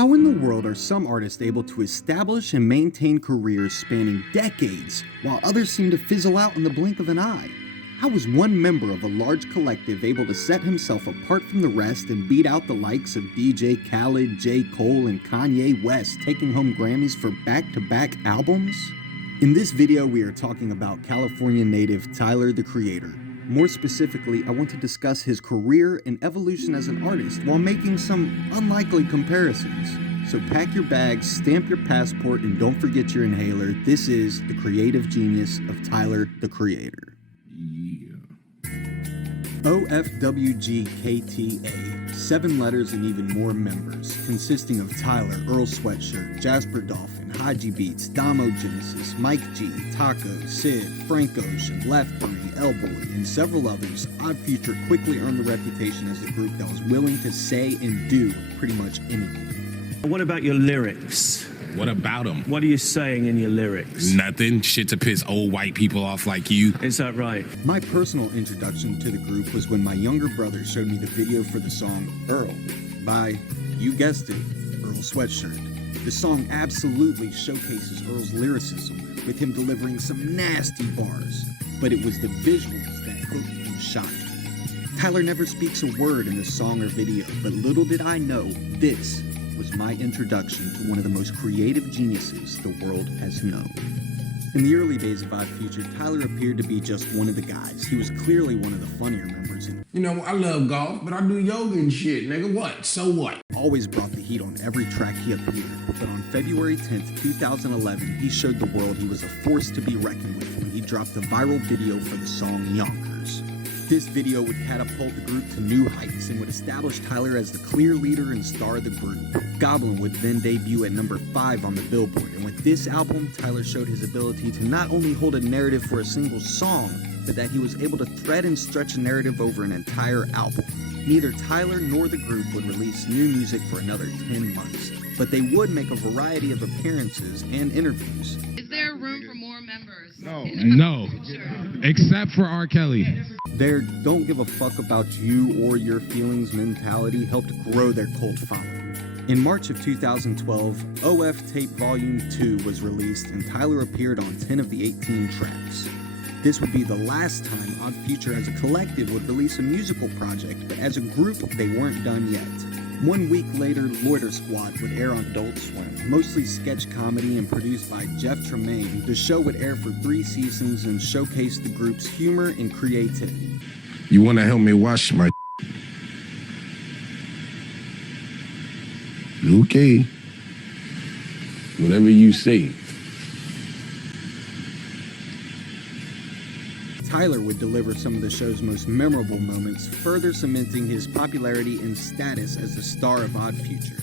How in the world are some artists able to establish and maintain careers spanning decades, while others seem to fizzle out in the blink of an eye? How is one member of a large collective able to set himself apart from the rest and beat out the likes of DJ Khaled, J. Cole, and Kanye West, taking home Grammys for back-to-back albums? In this video, we are talking about California native Tyler, the Creator. More specifically, I want to discuss his career and evolution as an artist while making some unlikely comparisons. So pack your bags, stamp your passport, and don't forget your inhaler. This is the creative genius of Tyler, the Creator. OFWGKTA, 7 letters and even more members, consisting of Tyler, Earl Sweatshirt, Jasper Dolphin, Haji Beats, Damo Genesis, Mike G, Taco, Sid, Frank Ocean, Left Brain, Elboy, and several others. Odd Future quickly earned the reputation as the group that was willing to say and do pretty much anything. What about your lyrics? What about them? What are you saying in your lyrics? Nothing. Shit to piss old white people off like you. Is that right? My personal introduction to the group was when my younger brother showed me the video for the song Earl by, you guessed it, Earl Sweatshirt. The song absolutely showcases Earl's lyricism, with him delivering some nasty bars, but it was the visuals that hooked and shocked me. Tyler never speaks a word in the song or video, but little did I know this was my introduction to one of the most creative geniuses the world has known. In the early days of Odd Future, Tyler appeared to be just one of the guys. He was clearly one of the funnier members and you know, I love golf, but I do yoga and shit, nigga. What? So what? always brought the heat on every track he appeared. But on February 10th, 2011, he showed the world he was a force to be reckoned with when he dropped the viral video for the song Yonkers. This video would catapult the group to new heights and would establish Tyler as the clear leader and star of the group. Goblin would then debut at number 5 on the Billboard, and with this album, Tyler showed his ability to not only hold a narrative for a single song, but that he was able to thread and stretch a narrative over an entire album. Neither Tyler nor the group would release new music for another 10 months, but they would make a variety of appearances and interviews. Is there room for more members? No. Except for R. Kelly. Their don't give a fuck about you or your feelings mentality helped grow their cult following. In March of 2012, OF Tape Volume 2 was released and Tyler appeared on 10 of the 18 tracks. This would be the last time Odd Future as a collective would release a musical project, but as a group, they weren't done yet. 1 week later, Loiter Squad would air on Adult Swim, mostly sketch comedy and produced by Jeff Tremaine. The show would air for 3 seasons and showcase the group's humor and creativity. You want to help me wash my okay. Whatever you say. Tyler would deliver some of the show's most memorable moments, further cementing his popularity and status as the star of Odd Future.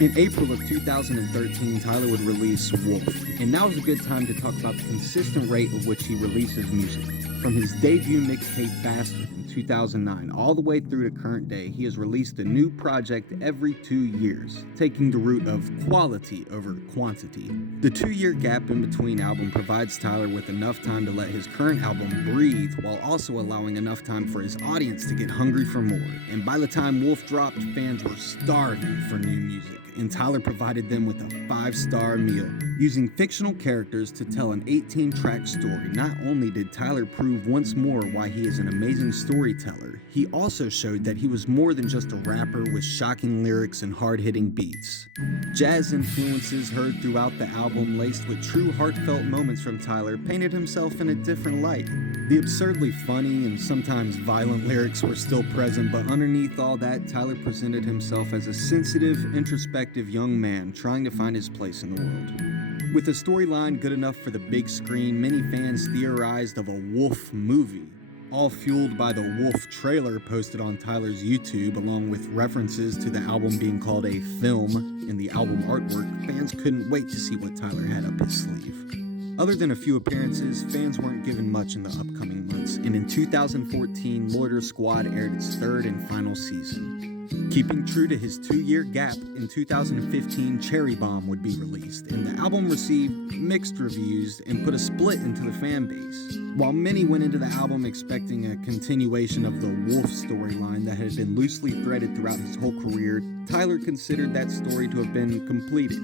In April of 2013, Tyler would release Wolf, and now is a good time to talk about the consistent rate at which he releases music. From his debut mixtape Bastard in 2009 all the way through to current day, he has released a new project every 2 years, taking the route of quality over quantity. The 2-year gap in between albums provides Tyler with enough time to let his current album breathe while also allowing enough time for his audience to get hungry for more. And by the time Wolf dropped, fans were starving for new music, and Tyler provided them with a 5-star meal. Using fictional characters to tell an 18-track story, not only did Tyler prove once more why he is an amazing storyteller, he also showed that he was more than just a rapper with shocking lyrics and hard-hitting beats. Jazz influences heard throughout the album, laced with true heartfelt moments from Tyler, painted himself in a different light. The absurdly funny and sometimes violent lyrics were still present, but underneath all that, Tyler presented himself as a sensitive, introspective young man trying to find his place in the world. With a storyline good enough for the big screen, many fans theorized of a Wolf movie, all fueled by the Wolf trailer posted on Tyler's YouTube, along with references to the album being called a film in the album artwork. Fans couldn't wait to see what Tyler had up his sleeve. Other than a few appearances, fans weren't given much in the upcoming months, and in 2014, Loiter Squad aired its third and final season. Keeping true to his 2-year gap, in 2015, Cherry Bomb would be released, and the album received mixed reviews and put a split into the fan base. While many went into the album expecting a continuation of the Wolf storyline that had been loosely threaded throughout his whole career, Tyler considered that story to have been completed.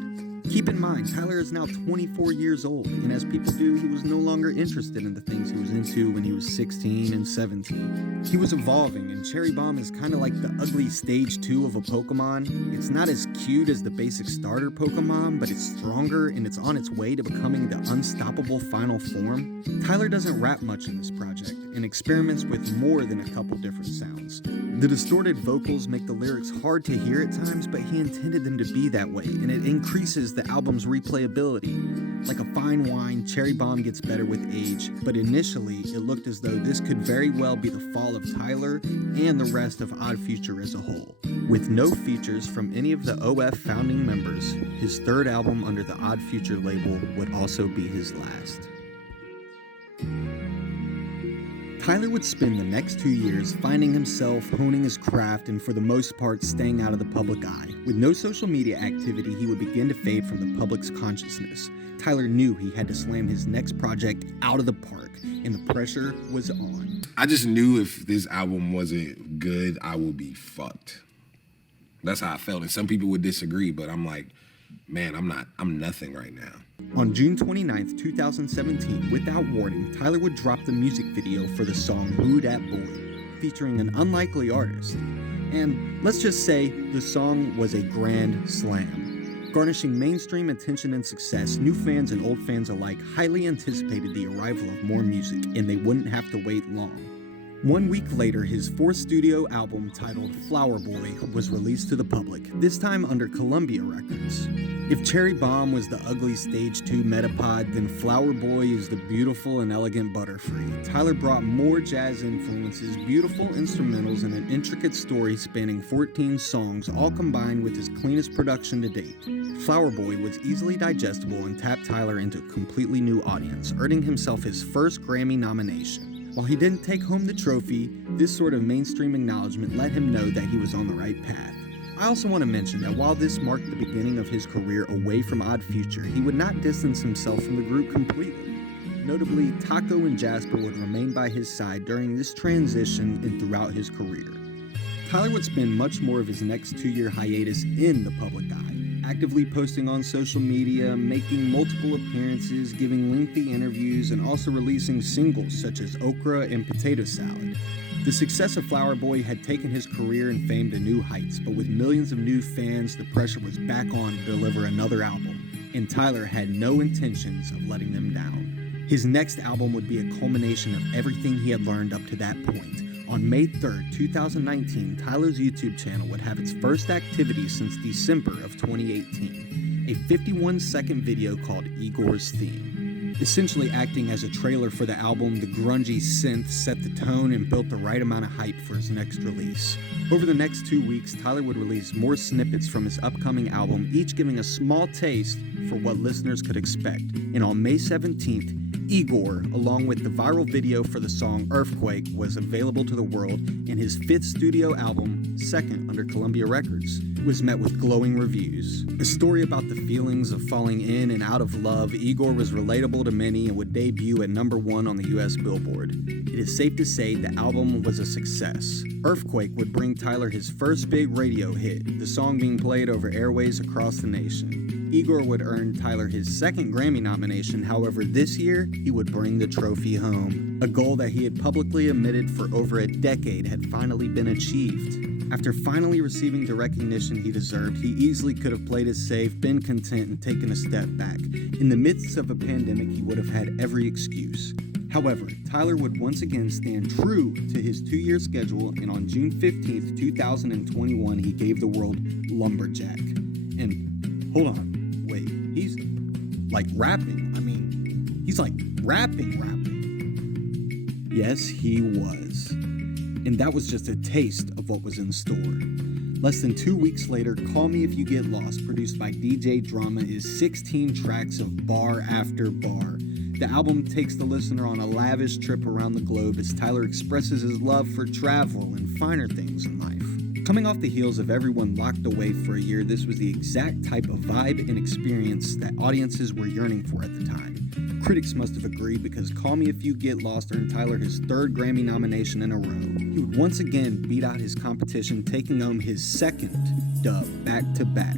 Keep in mind, Tyler is now 24 years old, and as people do, he was no longer interested in the things he was into when he was 16 and 17. He was evolving, and Cherry Bomb is kind of like the ugly stage 2 of a Pokemon. It's not as cute as the basic starter Pokemon, but it's stronger, and it's on its way to becoming the unstoppable final form. Tyler doesn't rap much in this project, and experiments with more than a couple different sounds. The distorted vocals make the lyrics hard to hear at times, but he intended them to be that way, and it increases the album's replayability. Like a fine wine, Cherry Bomb gets better with age, but initially it looked as though this could very well be the fall of Tyler and the rest of Odd Future as a whole. With no features from any of the OF founding members, his third album under the Odd Future label would also be his last. Tyler would spend the next 2 years finding himself, honing his craft, and for the most part staying out of the public eye. With no social media activity, he would begin to fade from the public's consciousness. Tyler knew he had to slam his next project out of the park, and the pressure was on. I just knew if this album wasn't good, I would be fucked. That's how I felt. And some people would disagree, but I'm like, man, I'm nothing right now. On June 29th, 2017, without warning, Tyler would drop the music video for the song Who Dat Boy, featuring an unlikely artist. And let's just say the song was a grand slam. Garnishing mainstream attention and success, new fans and old fans alike highly anticipated the arrival of more music, and they wouldn't have to wait long. 1 week later, his fourth studio album titled Flower Boy was released to the public, this time under Columbia Records. If Cherry Bomb was the ugly stage 2 Metapod, then Flower Boy is the beautiful and elegant Butterfree. Tyler brought more jazz influences, beautiful instrumentals, and an intricate story spanning 14 songs, all combined with his cleanest production to date. Flower Boy was easily digestible and tapped Tyler into a completely new audience, earning himself his first Grammy nomination. While he didn't take home the trophy, this sort of mainstream acknowledgement let him know that he was on the right path. I also want to mention that while this marked the beginning of his career away from Odd Future, he would not distance himself from the group completely. Notably, Taco and Jasper would remain by his side during this transition and throughout his career. Tyler would spend much more of his next 2-year hiatus in the public eye, actively posting on social media, making multiple appearances, giving lengthy interviews, and also releasing singles such as Okra and Potato Salad. The success of Flower Boy had taken his career and fame to new heights, but with millions of new fans, the pressure was back on to deliver another album, and Tyler had no intentions of letting them down. His next album would be a culmination of everything he had learned up to that point. On May 3rd, 2019, Tyler's YouTube channel would have its first activity since December of 2018, a 51-second video called Igor's Theme. Essentially acting as a trailer for the album, the grungy synth set the tone and built the right amount of hype for his next release. Over the next 2 weeks, Tyler would release more snippets from his upcoming album, each giving a small taste for what listeners could expect. And on May 17th, Igor, along with the viral video for the song Earthquake, was available to the world, and his 5th studio album, second under Columbia Records, was met with glowing reviews. A story about the feelings of falling in and out of love, Igor was relatable to many and would debut at #1 on the US Billboard. It is safe to say the album was a success. Earthquake would bring Tyler his first big radio hit, the song being played over airways across the nation. Igor would earn Tyler his second Grammy nomination, however this year, he would bring the trophy home. A goal that he had publicly admitted for over a decade had finally been achieved. After finally receiving the recognition he deserved, he easily could have played it safe, been content, and taken a step back. In the midst of a pandemic, he would have had every excuse. However, Tyler would once again stand true to his 2-year schedule, and on June 15th, 2021, he gave the world Lumberjack. And hold on, wait, he's like rapping. He's like rapping. Yes, he was. And that was just a taste of what was in store. Less than 2 weeks later, Call Me If You Get Lost, produced by DJ Drama, is 16 tracks of bar after bar. The album takes the listener on a lavish trip around the globe as Tyler expresses his love for travel and finer things in life. Coming off the heels of Everyone Locked Away for a Year, this was the exact type of vibe and experience that audiences were yearning for at the time. Critics must have agreed because Call Me If You Get Lost earned Tyler his third Grammy nomination in a row. He would once again beat out his competition, taking home his second dub back-to-back.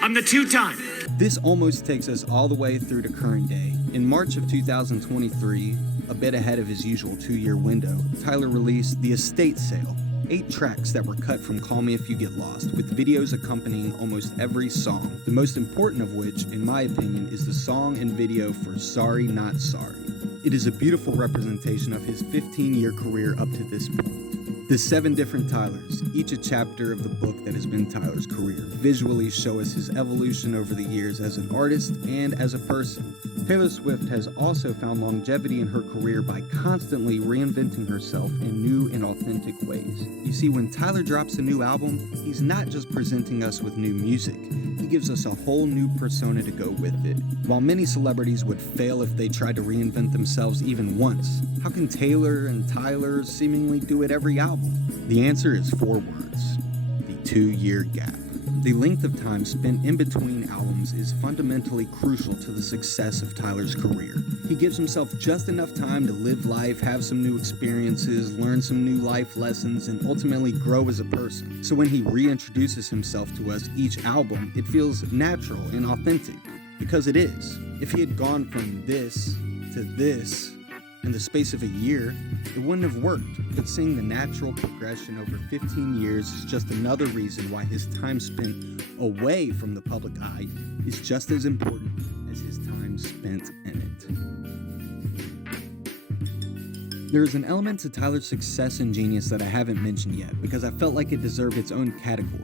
I'm the two-time. This almost takes us all the way through to current day. In March of 2023, a bit ahead of his usual 2-year window, Tyler released The Estate Sale, 8 tracks that were cut from Call Me If You Get Lost, with videos accompanying almost every song, the most important of which, in my opinion, is the song and video for Sorry Not Sorry. It is a beautiful representation of his 15-year career up to this point. The 7 different Tylers, each a chapter of the book that has been Tyler's career, visually show us his evolution over the years as an artist and as a person. Taylor Swift has also found longevity in her career by constantly reinventing herself in new and authentic ways. You see, when Tyler drops a new album, he's not just presenting us with new music, he gives us a whole new persona to go with it. While many celebrities would fail if they tried to reinvent themselves even once, how can Taylor and Tyler seemingly do it every album? The answer is 4 words: the 2-year gap. The length of time spent in between albums is fundamentally crucial to the success of Tyler's career. He gives himself just enough time to live life, have some new experiences, learn some new life lessons, and ultimately grow as a person. So when he reintroduces himself to us each album, it feels natural and authentic, because it is. If he had gone from this to this in the space of a year, it wouldn't have worked. But seeing the natural progression over 15 years is just another reason why his time spent away from the public eye is just as important as his time spent in it. There is an element to Tyler's success and genius that I haven't mentioned yet because I felt like it deserved its own category,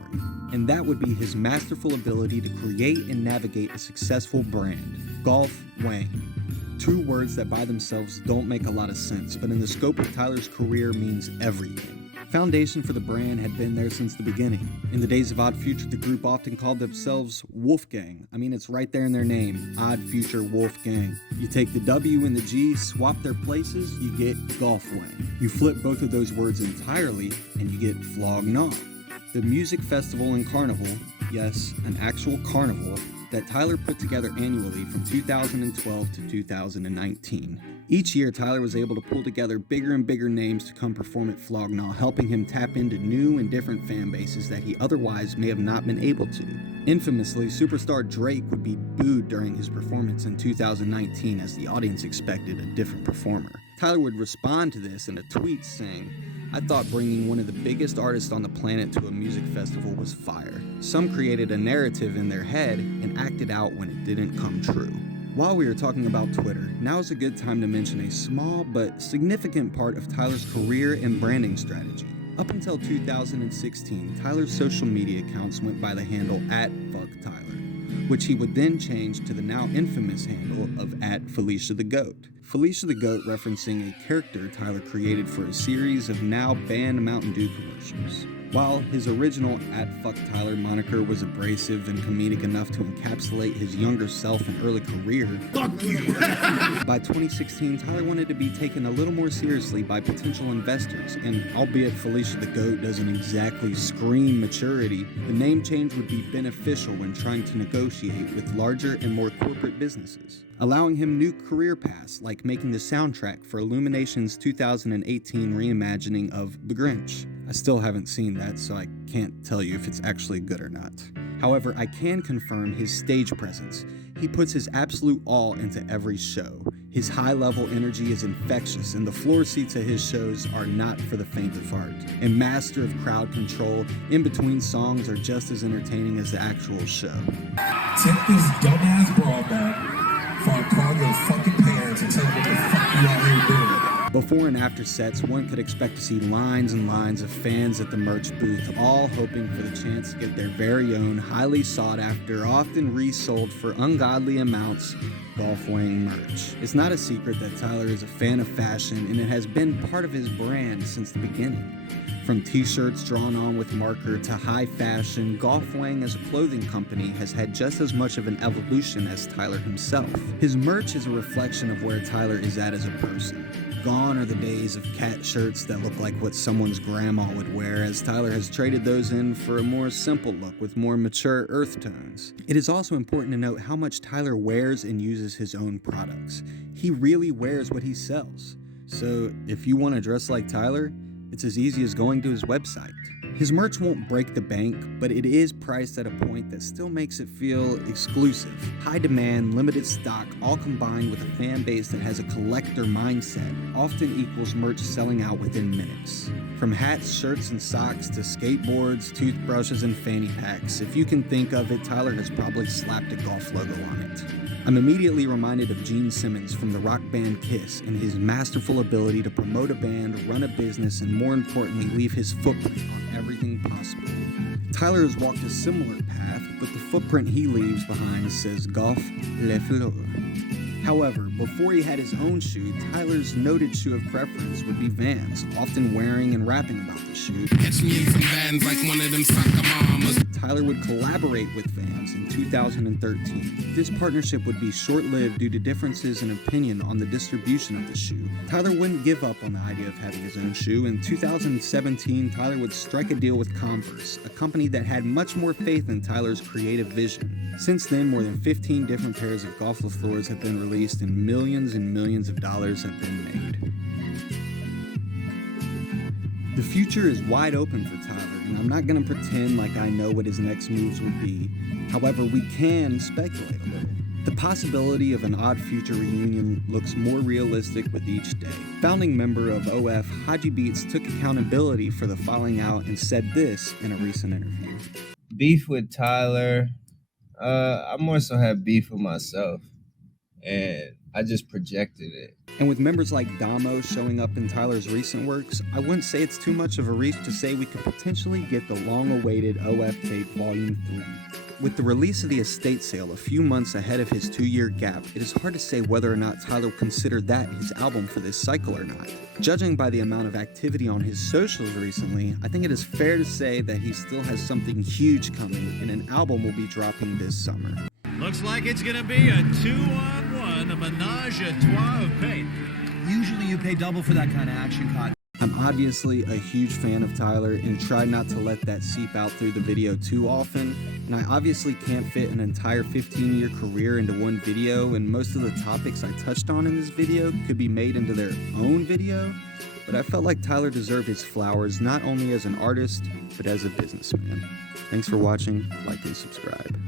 and that would be his masterful ability to create and navigate a successful brand, Golf Wang. 2 words that by themselves don't make a lot of sense, but in the scope of Tyler's career means everything. Foundation for the brand had been there since the beginning. In the days of Odd Future, the group often called themselves Wolfgang. I mean, it's right there in their name, Odd Future Wolfgang. You take the W and the G, swap their places, you get Golfwang. You flip both of those words entirely, and you get Flog Gnaw. The music festival and carnival, yes, an actual carnival, that Tyler put together annually from 2012 to 2019. Each year, Tyler was able to pull together bigger and bigger names to come perform at Flog Gnaw, helping him tap into new and different fan bases that he otherwise may have not been able to. Infamously, superstar Drake would be booed during his performance in 2019 as the audience expected a different performer. Tyler would respond to this in a tweet saying, "I thought bringing one of the biggest artists on the planet to a music festival was fire. Some created a narrative in their head and acted out when it didn't come true." While we are talking about Twitter, now is a good time to mention a small but significant part of Tyler's career and branding strategy. Up until 2016, Tyler's social media accounts went by the handle @FuckTyler, which he would then change to the now infamous handle of @FeliciaTheGoat. Felicia the Goat referencing a character Tyler created for a series of now banned Mountain Dew commercials. While his original @FuckTyler moniker was abrasive and comedic enough to encapsulate his younger self and early career, fuck you! By 2016, Tyler wanted to be taken a little more seriously by potential investors, and albeit Felicia the Goat doesn't exactly scream maturity, the name change would be beneficial when trying to negotiate with larger and more corporate businesses, allowing him new career paths like making the soundtrack for Illumination's 2018 reimagining of The Grinch. I still haven't seen that, so I can't tell you if it's actually good or not. However, I can confirm his stage presence. He puts his absolute all into every show. His high-level energy is infectious, and the floor seats at his shows are not for the faint of heart. A master of crowd control, in between songs are just as entertaining as the actual show. Take this dumbass broad back before I call your fucking parents and tell them what the fuck you out here doing. Before and after sets, one could expect to see lines and lines of fans at the merch booth, all hoping for the chance to get their very own, highly sought after, often resold for ungodly amounts, Golf Wang merch. It's not a secret that Tyler is a fan of fashion, and it has been part of his brand since the beginning. From t-shirts drawn on with marker to high fashion, Golf Wang as a clothing company has had just as much of an evolution as Tyler himself. His merch is a reflection of where Tyler is at as a person. Gone are the days of cat shirts that look like what someone's grandma would wear, as Tyler has traded those in for a more simple look with more mature earth tones. It is also important to note how much Tyler wears and uses his own products. He really wears what he sells. So if you want to dress like Tyler, it's as easy as going to his website. His merch won't break the bank, but it is priced at a point that still makes it feel exclusive. High demand, limited stock, all combined with a fan base that has a collector mindset, often equals merch selling out within minutes. From hats, shirts, and socks to skateboards, toothbrushes, and fanny packs, if you can think of it, Tyler has probably slapped a golf logo on it. I'm immediately reminded of Gene Simmons from the rock band Kiss and his masterful ability to promote a band, run a business, and more importantly, leave his footprint on everything possible. Tyler has walked a similar path, but the footprint he leaves behind says Golf Le Fleur. However, before he had his own shoe, Tyler's noted shoe of preference would be Vans, often wearing and rapping about the shoe. Catch me in some Vans like one of them soccer mamas. Tyler would collaborate with Vans in 2013. This partnership would be short-lived due to differences in opinion on the distribution of the shoe. Tyler wouldn't give up on the idea of having his own shoe. In 2017, Tyler would strike a deal with Converse, a company that had much more faith in Tyler's creative vision. Since then, more than 15 different pairs of Golf Le Fleurs have been released and millions of dollars have been made. The future is wide open for Tyler, and I'm not going to pretend like I know what his next moves would be. However, we can speculate a little. The possibility of an Odd Future reunion looks more realistic with each day. Founding member of OF, Haji Beats, took accountability for the falling out and said this in a recent interview. Beef with Tyler, I more so had beef with myself, and I just projected it. And with members like Damo showing up in Tyler's recent works, I wouldn't say it's too much of a reach to say we could potentially get the long-awaited OF tape Volume 3. With the release of the estate sale a few months ahead of his 2-year gap, it is hard to say whether or not Tyler considered that his album for this cycle or not. Judging by the amount of activity on his socials recently, I think it is fair to say that he still has something huge coming, and an album will be dropping this summer. Looks like it's gonna be a 2-on-1, a menage a trois of paint. Usually you pay double for that kind of action, Cotton. I'm obviously a huge fan of Tyler and try not to let that seep out through the video too often, and I obviously can't fit an entire 15-year career into one video, and most of the topics I touched on in this video could be made into their own video, but I felt like Tyler deserved his flowers not only as an artist, but as a businessman. Thanks for watching, like and subscribe.